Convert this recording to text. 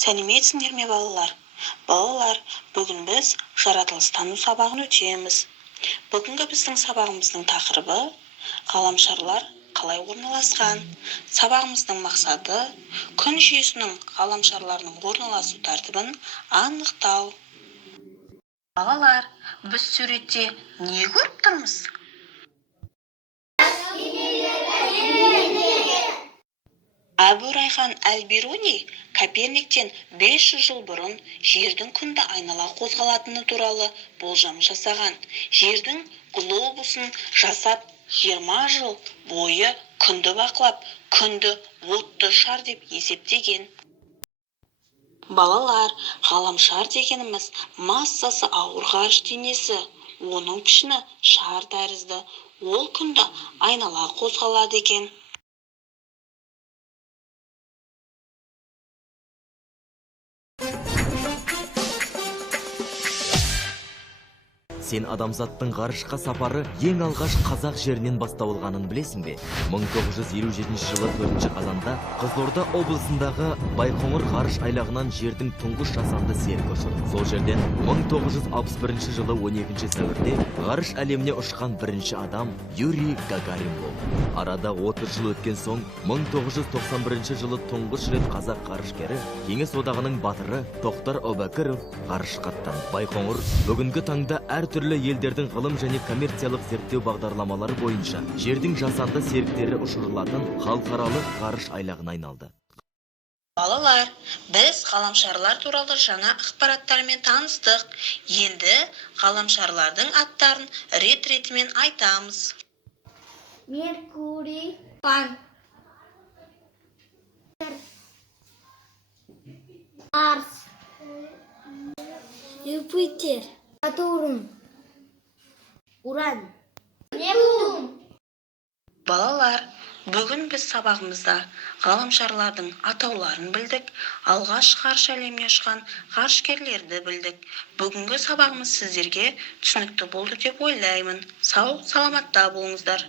Сәлеметсіңдер ме балалар? Балалар, бүгін біз жаратылыстану сабағын өтеміз. Бүгінгі біздің сабағымыздың тақырыбы ғаламшарлар қалай орналасқан. Сабағымыздың мақсаты күн жүйесінің ғаламшарларының орналасу тәртібін анықтау. Балалар, біз суретте не көріп тұрмыз? Әбу Райхан әл-Бируни Коперниктен 500 жыл бұрын жердің күнді айнала қозғалатыны туралы болжам жасаған. Жердің глобусын жасап 20 жыл бойы күнді бақылап, күнді отты шар деп есептеген. Балалар, ғаламшар дегеніміз массасы ауыр ғарыш денесі. Оның пішіні шар тәрізді. Ол күнді айнала қозғалады екен. Сен адамзаттың ғарышқа сапары ең алғаш қазақ жерінен басталғанын білесің бе? 1957 жылы 4 қазанда Қызылорда облысындағы Байқоңыр ғарыш айлағынан жердің тұңғыш жасанды серігі ұшырды. Сол жерден 1961 жылы 12 сәуірде ғарыш әлеміне ұшқан бірінші адам Юрий Гагарин болды. Арада 30 жыл өткен соң 1991 жылы тұңғыш рет қазақ ғарышкері, Кеңес одағының батыры Тоқтар Әубәкіров ғарышқа аттанды. Байқоңыр бүгінгі таңда әртүрлі елдердің ғылым және коммерциялық зерттеу бағдарламалары бойынша жердің жасанды серіктері ұшырылатын халықаралық ғарыш айлағына айналды. Балалар, біз ғаламшарлар туралы жаңа ақпараттармен таныстық. Енді ғаламшарлардың аттарын рет-ретімен айтамыз. Меркурий, План, Марс, Юпитер, Сатурн, Уран, Нептун. Балалар, бүгін біз сабағымызда ғаламшарлардың атауларын білдік, алғаш ғарыш әлеміне ұшқан ғарышкерлерді білдік. Бүгінгі сабағымыз сіздерге түсінікті болды деп ойлаймын. Сау, саламатта болыңыздар.